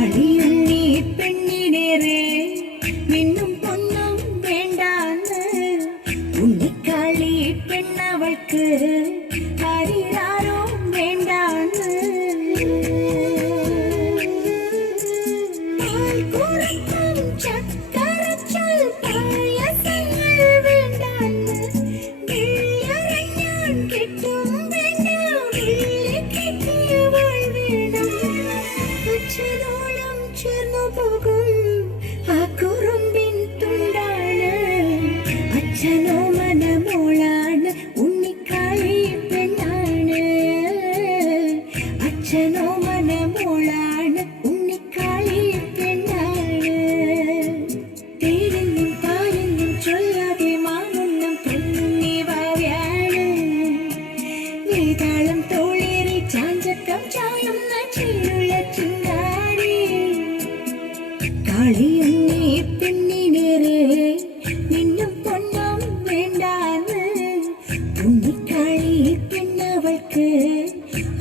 കാളിയുണ്ണി പെണ്ണിനേറെ മിന്നും പൊന്നും വേണ്ടാന്ന് ഉണ്ണിക്കാളി പെണ്ണവൾക്ക് ആരിരാരോ വേണ്ടാന്ന് ചക്കരച്ചൽ പായസങ്ങൾ വേണ്ടാന്ന് വെള്ളിയറഞ്ഞാൻ കെട്ടും വേണ്ട വെള്ളിക്കെട്ടിയവൾ വേണം അച്ഛനോളം ചേർന്നു പോകും ആ കുറുമ്പിൻ തുണ്ടാണ് അച്ഛനോ മനമോളാണ് ഉണ്ണിക്കാളി പെണ്ണാണ് അച്ഛനോ മനമോളാണ് ഉണ്ണിക്കാളി പെണ്ണാണ് തേരെന്നും പാരെന്നും ചൊല്ലാതെ മാമുന്നം പൊന്നി വാര്യാണ് വേതാളം തോളേറി ചാഞ്ചക്കം ചായുന്ന ചീലുള്ള ചിങ്കാരി കാളിയുണ്ണി പെണ്ണിനേറെ നിന്നും പൊന്നും വേണ്ടാന്ന് ഉണ്ണിക്കാളി പെണ്ണവൾക്ക്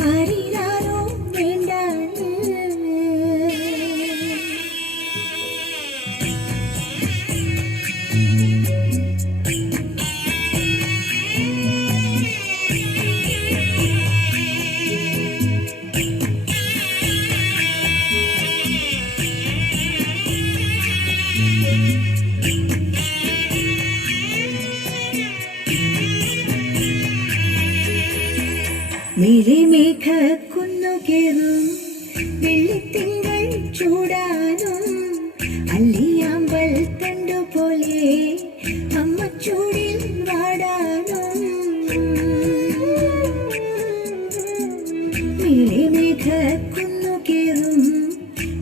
ആരിരാരോ വേണ്ടാന്ന് മേഘ കുന്നുകേറും വെള്ളിത്തിങ്കൾ ചൂടാനും അല്ലിയാമ്പൽ തണ്ടുപോലെ അമ്മ ചൂടിൽ വാടാനും മേഘ കുന്നുകേറും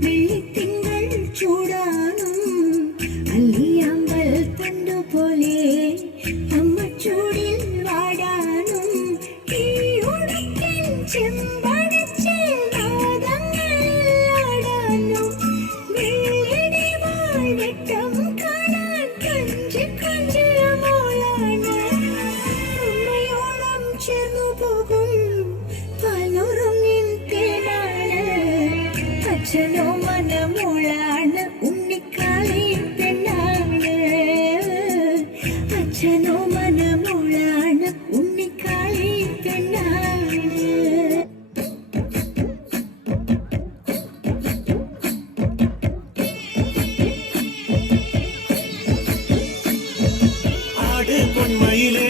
വെള്ളിത്തിങ്കൾ ചൂടാനും അല്ലിയാമ്പൽ തണ്ടുപോലെ അമ്മ ചൂടിൽ വാടാനും ചെമ്പടച്ചിൽ നാദങ്ങളാടാനും വെള്ളിടി വാഴ്വട്ടം കാണാൻ കഞ്ചി കഞ്ചിയ മോളാണ് അമ്മയോളം ചേർന്നു പോകും പാലുറുങ്ങിൻ തേനാണ് അച്ഛനോ മനമോളാണ് ഉണ്ണിക്കാളി പെണ്ണാണ് അച്ഛനോ മനമോളാണ് ഉണ്ണിക്കാളി പെണ്ണാണ് പൊന്മയിലേ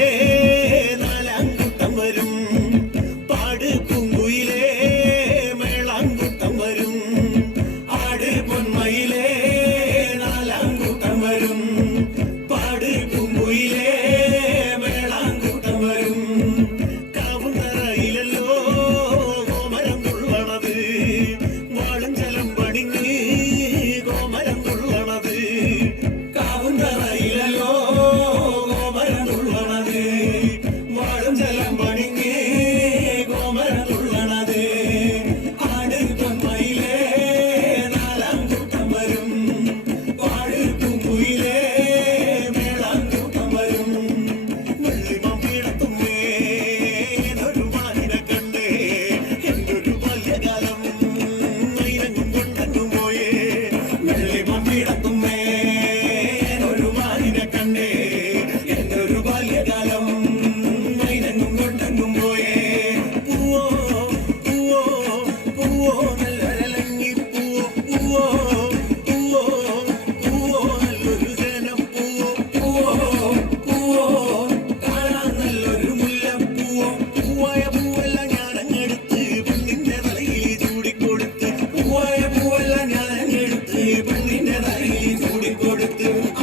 നാലാംകൂട്ടം വരും പാട് പൂങ്കുയിലേ മേളാംകൂട്ടം വരും ആട് പൊന്മയിലേ നാലാംകൂട്ടം വരും പാട് പൂങ്കുയിലേ മേളാംകൂട്ടം വരും കാവുന്നറയിലല്ലോ കോമരം കൊള്ളണത് വാളും ജലം പണിഞ്ഞ് കോമരം കൊള്ളണത് കാവുന്നറയിലല്ലോ വാഴും ജലം പണിഞ്ഞേ കോമരം തുള്ളണത് ആട് പൊന്മയിലേ നാലാംകൂട്ടം വരും പാട് പൂങ്കുയിലേ മേളാംകൂട്ടം വരും വെള്ളിമം പീടത്തുമ്മേ ഏതൊരു മാനിനെ കണ്ടേ എന്തൊരു ബാല്യകാലം മൈനങ്ങും കൊണ്ടങ്ങും പോയേ വെള്ളിമം പീടത്തുമ്മേ ഏതൊരു മാനിനെ കണ്ടേ എന്തൊരു ബാല്യകാലം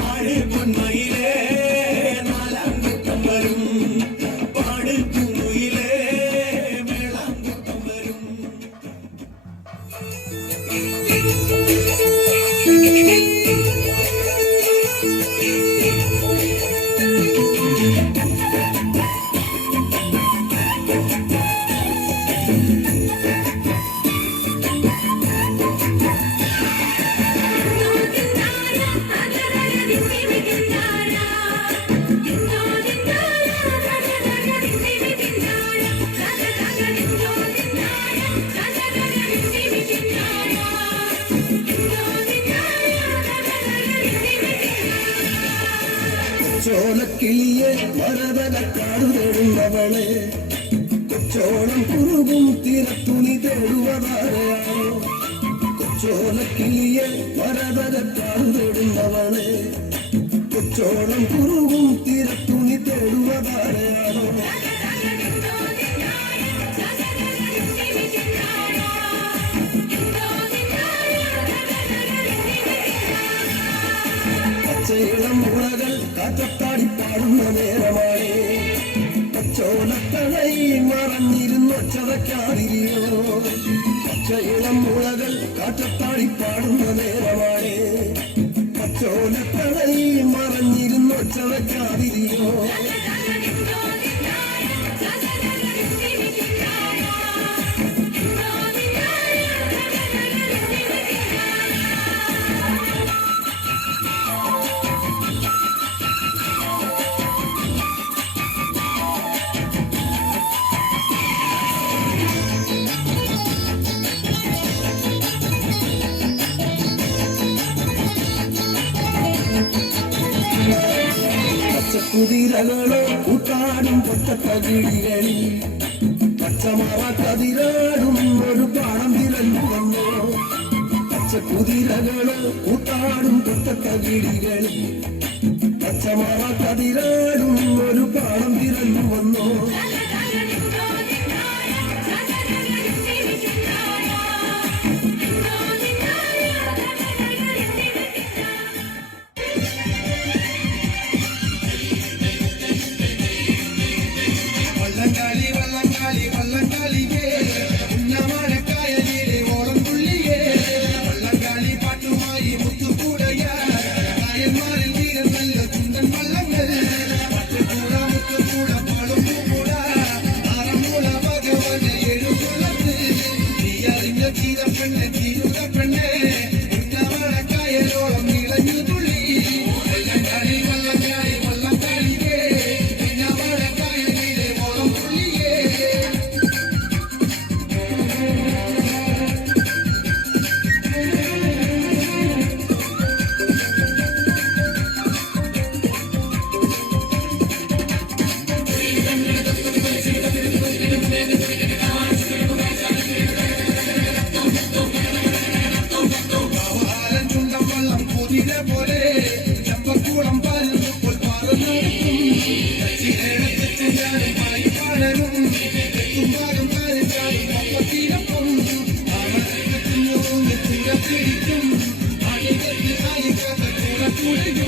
ആട് പൊന്മയിലേ നാലാംകൂട്ടം വരും പാട് പൂങ്കുയിലേ മേളാംകൂട്ടം വരും കിളിയെ മരതലക്കാടു തേടുന്നവളെ കൊച്ചോളം കുറുകും തീരത്തുണി തേടുവതാരയാണോ കൊച്ചോല കിളിയെ മരതലക്കാടു തേടുന്നവളെ കൊച്ചോളം കുറുകും തീരത്തുണി തേടുവതാരയാണോ പച്ചയിളം മുളകൾ കാറ്റത്താടി പാടുന്ന നേരമാണ് പച്ചോലത്തണൈ മറഞ്ഞിരുന്നു ചതക്കാതിരിയോ പച്ചയിളം മുളകൾ കാറ്റത്താടി പാടുന്ന നേരമാണ് പച്ചോലത്തണൈ മറഞ്ഞിരുന്നു ചതക്കാതിരിയോ കുതിരകളോ കൂട്ടാടും പൊട്ടത്തകിടികളിൽ പച്ചമറ കതിരാടും ഒരു പാടം തിരഞ്ഞു വന്നോ പച്ചക്കുതിരകളോ കൂട്ടാടും പൊട്ടത്തകിടികളിൽ പച്ചമറ കതിരാടും ഒരു പാടം തിരഞ്ഞു വന്നോ Thank you.